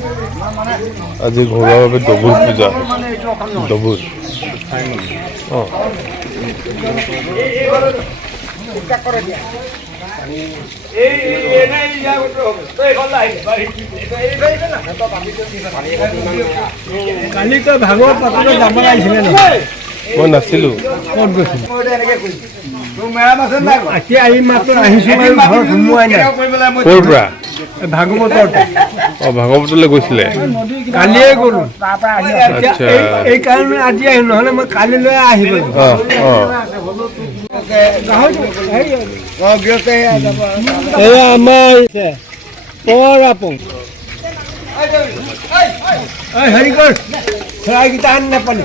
আজি ঘৰুৱাভাৱে ডবুর পূজা। ডবুর। অঁ কালি তো ভাগৱত পাতিলে যাব লাগিছিলে নহয়। মই নাছিলোঁ? ক'ত গৈছিলি? এতিয়া আহি মাত্ৰ আহিছোঁ ঘৰত সোমোৱাই নাই। ক'ৰ পৰা? ভাগৱতৰ অঁ ভাগৱতলৈ গৈছিলে। কালিয়ে গ'লো। আচ্ছা। এই- এই কাৰণে আজি আহিম নহ'লে মই কালিলৈ আহিব অঁ অঁ। এয়া আমাৰ হেৰি কৰ চৰাইকেইটা আনি নাপালি?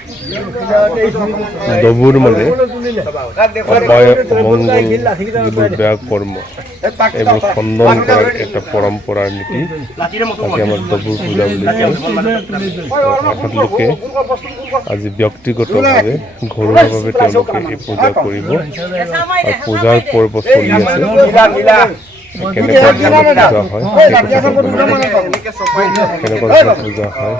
ডবুৰ মানে যিবোৰ বেয়া কৰ্ম এইবোৰ খণ্ডন কৰাৰ এটা পৰম্পৰাৰ নীতি তাকে আমাৰ ডবুৰ পূজা বুলি কয়। তেখেতলোকে আজি ব্যক্তিগতভাৱে ঘৰুৱাভাৱে তেওঁলোকে এই পূজা কৰিব আৰু পূজাৰ পৰ্ব চলি আছে। হয় হয়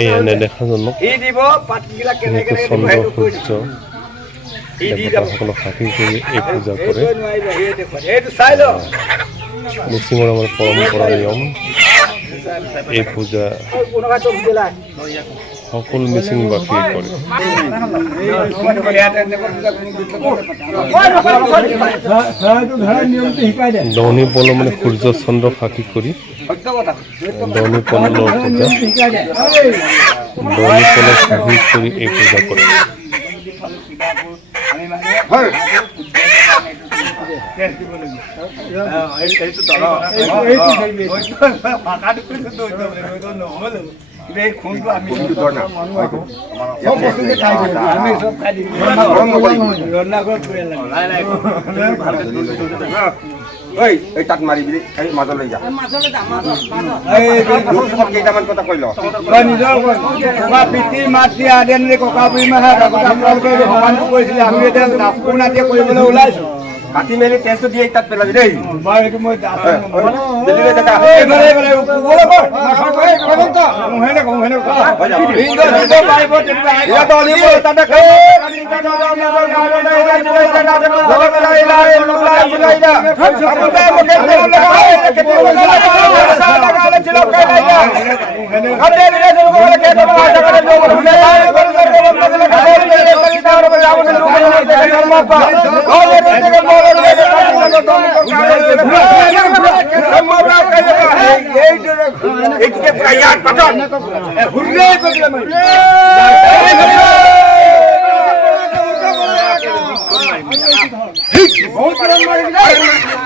এই এনে দেখাজনক বিশেষকৈ চন্দ্ৰ সূৰ্য দেৱতাসকলক সাক্ষী কৰি এই পূজা কৰে। মিচিঙৰ আমাৰ পৰম্পৰা নিয়ম। এই পূজা সকলো নিয়মটো শিকাই দে দহনী পল মানে সূৰ্য চন্দ্ৰক সাক্ষী কৰি দহনী পলৰ পূজা পলক সাক্ষী কৰি এই পূজা কৰে ঐ এই তাত মাৰিবি এই মাজলৈ যা। কেইটামান কথা কৈ ল পিতৃ মাতৃ আদি ককা বুঢ়ী মাহে আপোনালোকে সমানটো কৰিছিলে আমি এতিয়া নাচপোৰ নাটিয়া কৰিবলৈ ওলাইছো। কাটি মেলি তেজটো দিয়ে তাত পেলাবি দেই বাৰু সেইটো মই দিল্লীলৈ দেখা এইফালে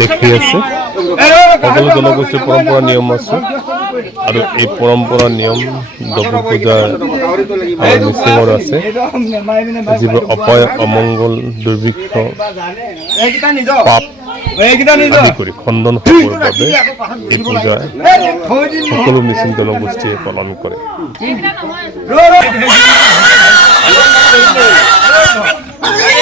দেখি আছে। সকলো জনগোষ্ঠীৰ পৰম্পৰা নিয়ম আছে। আৰু এই পৰম্পৰা নিয়ম ডবু পূজা আমাৰ মিচিঙৰ আছে। যিবোৰ অপায় অমংগল দুৰ্ভিক্ষ পাপ আদি কৰি খণ্ডন বাবে এই পূজা সকলো মিচিং জনগোষ্ঠীয়ে পালন কৰে Ayan na, Rachel. Ayan na.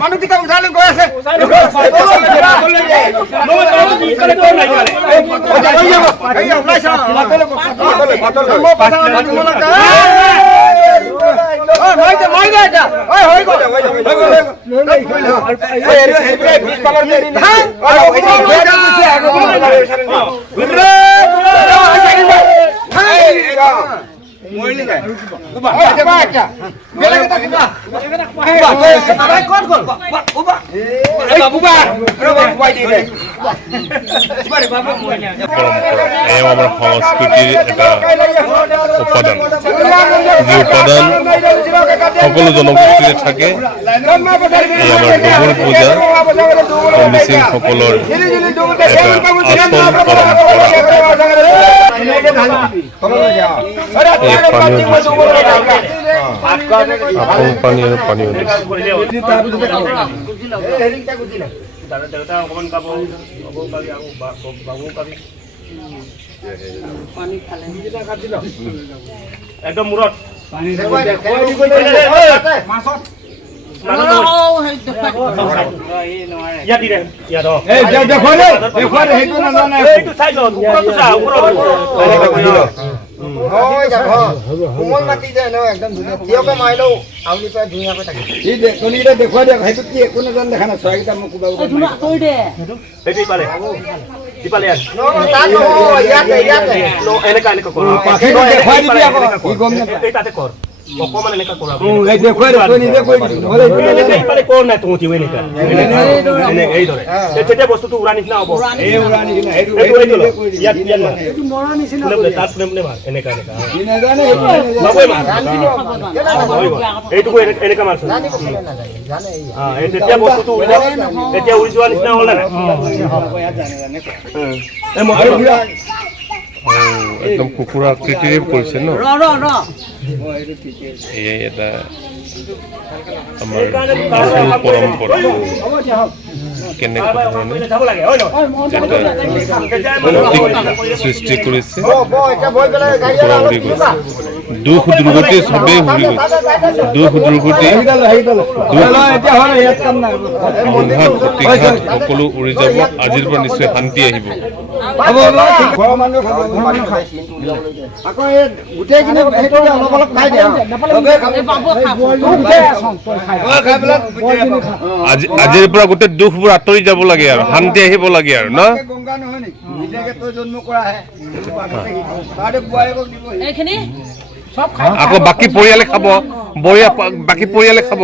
মানুহ টিকা উঠালে গৈ আছে পৰম্পৰা এয়া আমাৰ সংস্কৃতিৰ এটা উপাদান। যি উপাদান সকলো জনগোষ্ঠীৰে থাকে এই আমাৰ ডবুৰ পূজা মিচিংসকলৰ এটা আচল পৰম্পৰা এই পানীয় আপং পানী আৰু দিছে একদম মূৰত। ইয়াত দি দে ইয়াত অ এইটো চাই ল ওপৰতো চা ওপৰত কোমল মাটি যে ন একদম ধুনীয়া থিয়কে মাৰিলেও আউলি পৰা ধুনীয়াকৈ থাকে দেখুৱাই দিয়ক সেইটো কি একো নাজানো দেখা নাই চৰাইকেইটা মোক কোবাব সেইটো ইপালে ইপালে ইয়াত তাত নহয় ইয়াতে ইয়াতে। ন, এনেকা এনেকা কৰ। মাৰ তেতিয়া উৰি যোৱা নিচিনা হ'লা নাই একদম কুকুৰা আকৃতিৰে কৰিছে ন? এই এটা আমাৰ আচল পরম্পরা। কেনেকুৱা ধৰণে যাব লাগে নহয় এটা প্ৰতীক সৃষ্টি কৰিছে দুখ দুৰ্গতি চবেই ঘূৰি গৈছে। দুখ দুৰ্গতি প্ৰতিঘাত সকলো উৰি যাব। আজিৰ পৰা নিশ্চয় শান্তি আহিব। আজিৰ পৰা গোটেই দুখবোৰ আঁতৰি যাব লাগে আৰু শান্তি আহিব লাগে আৰু ন? এইখিনি? আকৌ বাকী পৰিয়ালে খাব? বৰীয়া বাকী পৰিয়ালে খাব?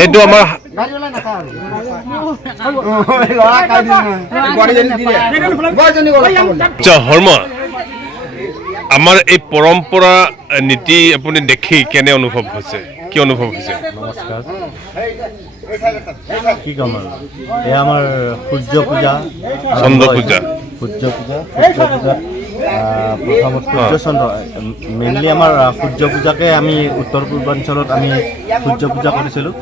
এইটো আমাৰ খাবলৈ আচ্ছা শৰ্মা আমাৰ এই পৰম্পৰা নীতি আপুনি দেখি কেনে অনুভৱ হৈছে? কি অনুভৱ হৈছে নমস্কাৰ কি ক'ম আৰু এয়া আমাৰ সূৰ্য পূজা। চন্দ্ৰ পূজা। সূৰ্য পূজা সূৰ্য আহ, প্ৰথমত সূৰ্য চন্দ্ৰ মেইনলি আমাৰ সূৰ্য পূজাকে আমি উত্তৰ পূৰ্বাঞ্চলত আমি সূৰ্য পূজা কৰিছিলোঁ।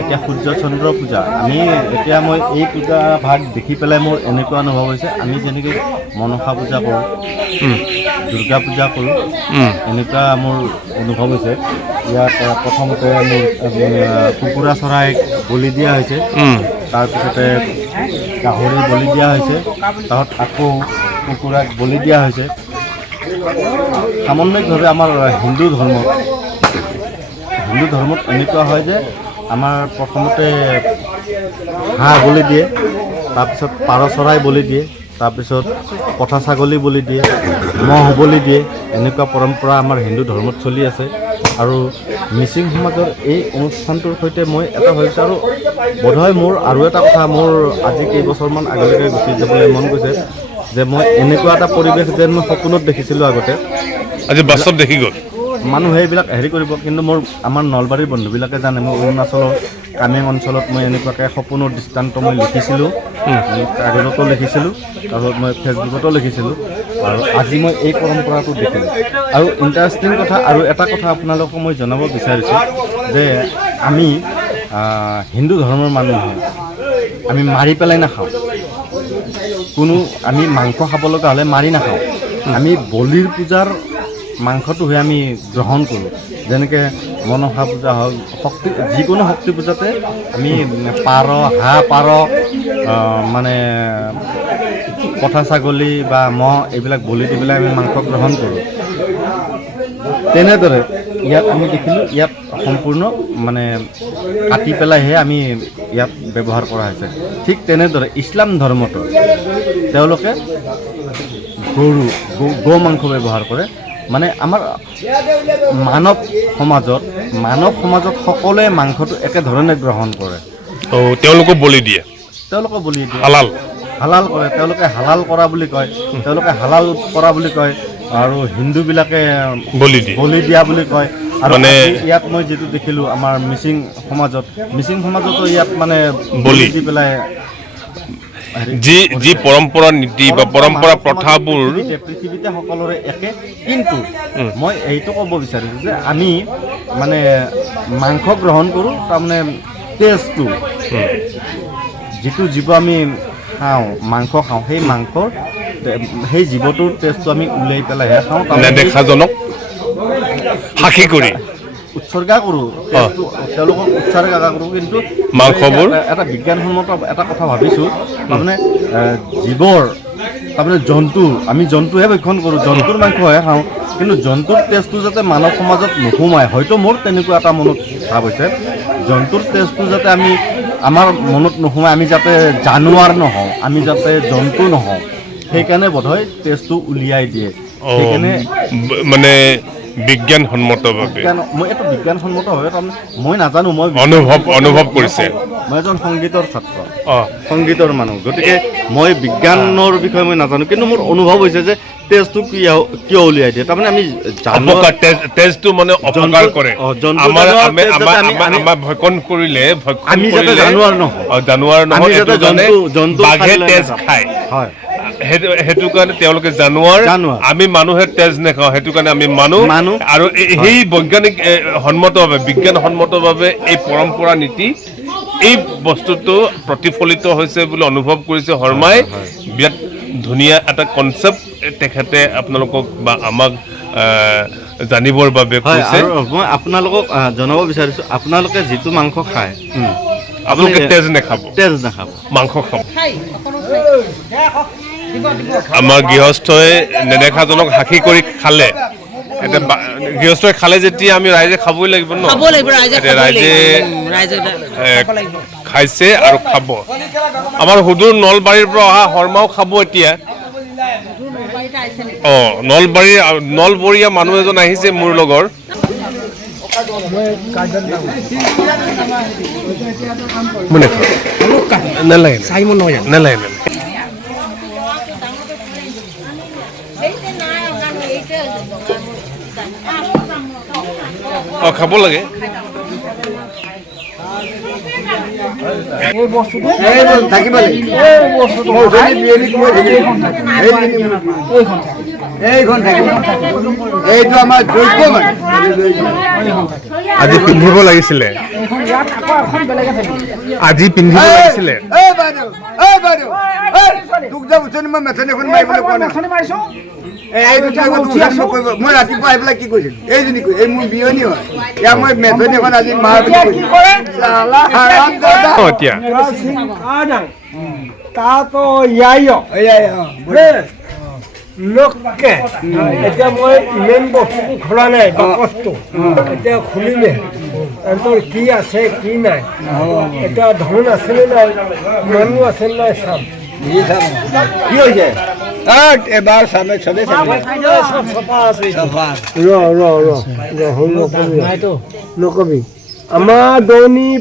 এতিয়া সূৰ্য চন্দ্ৰ পূজা। আমি এতিয়া মই এই পূজা ভাগ দেখি পেলাই মোৰ এনেকুৱা অনুভৱ হৈছে। আমি যেনেকৈ মনসা পূজা কৰোঁ। দুৰ্গা পূজা কৰোঁ। এনেকুৱা মোৰ অনুভৱ হৈছে। ইয়াত প্ৰথমতে মোৰ কুকুৰা চৰাইক বলি দিয়া হৈছে। তাৰপিছতে গাহৰি বলি দিয়া হৈছে। তাৰপিছত আকৌ কুকুৰাক বলি দিয়া হৈছে। সামন্বিকভাৱে আমাৰ হিন্দু ধৰ্মত হিন্দু ধৰ্মত এনেকুৱা হয় যে আমাৰ প্ৰথমতে হাঁহ বলি দিয়ে তাৰপিছত পাৰ চৰাই বলি দিয়ে তাৰপিছত পঠা ছাগলী বলি দিয়ে ম'হ হ'বলৈ দিয়ে এনেকুৱা পৰম্পৰা আমাৰ হিন্দু ধৰ্মত চলি আছে। আৰু মিচিং সমাজৰ এই অনুষ্ঠানটোৰ সৈতে মই এটা ভাবিছোঁ আৰু বোধহয় মোৰ আৰু এটা কথা মোৰ আজি কেইবছৰমান আগলৈকে গুচি যাবলৈ মন গৈছে, যে মই এনেকুৱা এটা পৰিৱেশ যেন মই সপোনত দেখিছিলোঁ আগতে। আজি বাস্তৱ দেখি গ'ল। মানুহে এইবিলাক হেৰি কৰিব কিন্তু মোৰ আমাৰ নলবাৰীৰ বন্ধুবিলাকে জানে মই অৰুণাচলৰ কামেং অঞ্চলত মই এনেকুৱাকৈ সপোনৰ দৃষ্টান্ত মই লিখিছিলোঁ কাগজতো লিখিছিলোঁ তাৰপিছত মই ফেচবুকতো লিখিছিলোঁ আৰু আজি মই এই পৰম্পৰাটো দেখিলোঁ। আৰু ইণ্টাৰেষ্টিং কথা আৰু এটা কথা আপোনালোকক মই জনাব বিচাৰিছোঁ যে আমি হিন্দু ধৰ্মৰ মানুহ হয় আমি মাৰি পেলাই নাখাওঁ। কোনো আমি মাংস খাব লগা হ'লে মাৰি নাখাওঁ। আমি বলিৰ পূজাৰ মাংসটোহে আমি গ্ৰহণ কৰোঁ। যেনেকৈ মনসা পূজা হওক, শক্তি, যিকোনো শক্তি পূজাতে আমি পাৰ, হাঁহ পাৰ মানে পঠা ছাগলী বা মহ এইবিলাক বলি দি পেলাই আমি মাংস গ্ৰহণ কৰোঁ। তেনেদৰে ইয়াত আমি দেখিলোঁ, ইয়াত সম্পূৰ্ণ মানে কাটি পেলাইহে আমি ইয়াত ব্যৱহাৰ কৰা হৈছে। ঠিক তেনেদৰে ইছলাম ধৰ্মটো তেওঁলোকে গৰু গো- মাংস ব্যৱহাৰ কৰে। মানে আমাৰ মানৱ সমাজত মানৱ সমাজত সকলোৱে মাংসটো একেধৰণে গ্ৰহণ কৰে। ও তেওঁলোকো বলি দিয়ে। তেওঁলোকে বলি দিয়ে। হালাল। হালাল কৰে। তেওঁলোকে হালাল কৰা বুলি কয়। তেওঁলোকে হালাল কৰা বুলি কয়। আৰু হিন্দুবিলাকে বলি দিয়ে। বলি দিয়া বুলি কয়। আৰু মানে- ইয়াত মই যিটো দেখিলোঁ আমাৰ মিচিং সমাজত মিচিং সমাজতো ইয়াত মানে বলি। দি পেলাই যি যি পৰম্পৰা নীতি বা পৰম্পৰা প্ৰথাবোৰ পৃথিৱীতে- সকলোৰে একে কিন্তু মই এইটো ক'ব বিচাৰিছোঁ যে আমি মানে মাংস গ্ৰহণ কৰোঁ তাৰমানে টেষ্টটো যিটো জীৱ আমি খাওঁ মাংস খাওঁ সেই মাংসৰ সেই জীৱটোৰ টেষ্টটো আমি উলিয়াই পেলাইহে খাওঁ তাৰমানে নেদেখাজনক সাক্ষী কৰি। উৎসৰ্গা কৰোঁ টেষ্টটো তেওঁলোকক উৎসৰ্গা কৰোঁ কিন্তু মাংসবোৰ? এটা- এটা বিজ্ঞানসন্মত এটা কথা ভাবিছোঁ। তাৰমানে জীৱৰ তাৰমানে জন্তু আমি জন্তুহে ভক্ষণ কৰোঁ। জন্তুৰ মাংসহে খাওঁ। কিন্তু জন্তুৰ তেজটো যাতে মানৱ সমাজত নোসোমায় হয়তো মোৰ তেনেকুৱা এটা মনত ভাৱ হৈছে। জন্তুৰ তেজটো যাতে আমি আমাৰ মনত নোসোমায় আমি যাতে জানুৱাৰ নহওঁ আমি যাতে জন্তু নহওঁ। সেইকাৰণে বোধহয় তেজটো উলিয়াই দিয়ে। সেইকাৰণে মানে বিজ্ঞানসন্মতভাৱে। বিজ্ঞান মই এইটো বিজ্ঞানসন্মতভাৱে তাৰমানে মই নাজানো মই অনুভৱ অনুভৱ কৰিছে। মই এজন সংগীতৰ ছাত্ৰ। অ। সংগীতৰ মানুহ। গতিকে মই বিজ্ঞানৰ বিষয়ে মই নাজানো কিন্তু মোৰ অনুভৱ হৈছে যে তেজটো কিয় কিয় উলিয়াই দিয়ে। তাৰমানে আমি জানো তেজটো মানে অপকাৰ কৰে। ভক্ষণ কৰিলে আমি যাতে জানুৱাৰ নহওঁ। অ, জানুৱাৰ নহয় জন্তু জন্তু বাঘে তেজ খায়। হয়। সেইটো সেইটো কাৰণে তেওঁলোকে জানুৱাৰ। আমি মানুহে তেজ নাখাওঁ সেইটো কাৰণে আমি মানুহ। মানুহ। আৰু এই- সেই বৈজ্ঞানিক সন্মতভাৱে বিজ্ঞান সন্মতভাৱে এই পৰম্পৰা নীতি এই বস্তুটো প্ৰতিফলিত হৈছে বুলি অনুভৱ কৰিছে শৰ্মাই। বিৰাট ধুনীয়া এটা কনচেপ্ট তেখেতে আপোনালোকক বা আমাক জানিবৰ বাবে কৈছে। মই আপোনালোকক জনাব বিচাৰিছোঁ আপোনালোকে যিটো মাংস খায় আপোনালোকে আপুনি- তেজ নাখাব। তেজ নাখাব। মাংস খাব। আমাৰ গৃহস্থই নেদেখাজনক সাক্ষী কৰি খালে। এতিয়া গৃহস্থই খালে যেতিয়া আমি ৰাইজে খাবই লাগিব ন? ৰাইজে খাইছে আৰু খাব। আমাৰ সুদূৰ নলবাৰীৰ পৰা অহা শৰ্মাও খাব এতিয়া। অ নলবাৰীৰ নলবৰীয়া মানুহ এজন আহিছে মোৰ লগৰ। নালাগে নালাগে নালাগে নালাগে অ খাব লাগে। এই বস্তুটো থাকিব। এইখিনি থাকিব। এইটো আমাৰ যোগ্য মানে। আজি পিন্ধিব লাগিছিলে। আজি পিন্ধিব লাগিছিলে। তোক যে উচনি মই মেথনি এখন মাৰিবলৈ কোৱা নাই। এই দুটা কথা উচনি নকৰিব মই ৰাতিপুৱা আহি পেলাই কি কৰিছিলো এইজনী কৈ এই মোৰ বিয়নী হয়। ইয়াৰ মই মেথনি এখন আজি মাৰ বুলি তাতো ইয়াইও লোককে। এতিয়া মই ইমান বস্তুটো খোলা নাই বাকচটো এতিয়া খুলিলে। সিহঁতৰ কি আছে কি নাই? এতিয়া ধন আছেনে নাই? মানুহ আছে নাই চাম? কি হৈছে? આઠ એ બાર સામે છબે સામે. રો રો રો રો. લો કબી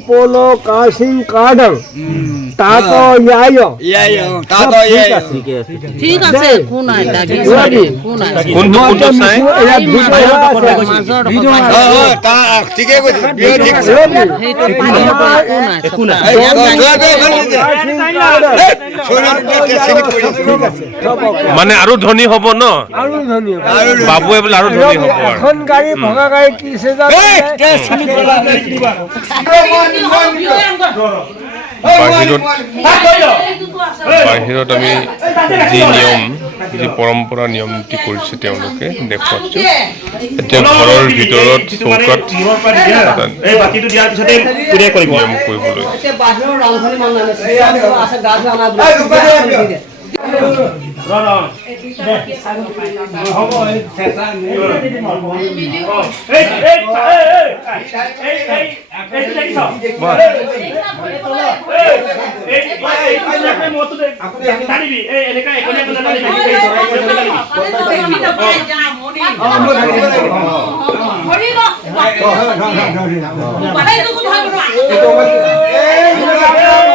পল কাচিং কাৰ্ডং তাতো ইয়াইও ইয়াই অ, তাত চব অ, ঠিক আছে একো নাই দাগি ওলাবি। একো নাই কোনটো কোনটো চাই এয়া ডোখৰ অ, পাইছে। অ, তা- ঠিকে আছে আছে। ঠিক আছে চব অকে। মানে আৰু ধনী হ'ব ন আৰু আৰু বাবুৱে বোলে আৰু ধনী হ'ব এখন গাড়ী ভঙা গাড়ী ত্ৰিছ হেজাৰ বাহিৰত বাহিৰত আমি যি নিয়ম যি পৰম্পৰা নিয়ম নীতি কৰিছে তেওঁলোকে দেখুৱাইছোঁ এতিয়া ঘৰৰ ভিতৰত চৌকাত নিয়ম কৰিবলৈ। ধৰি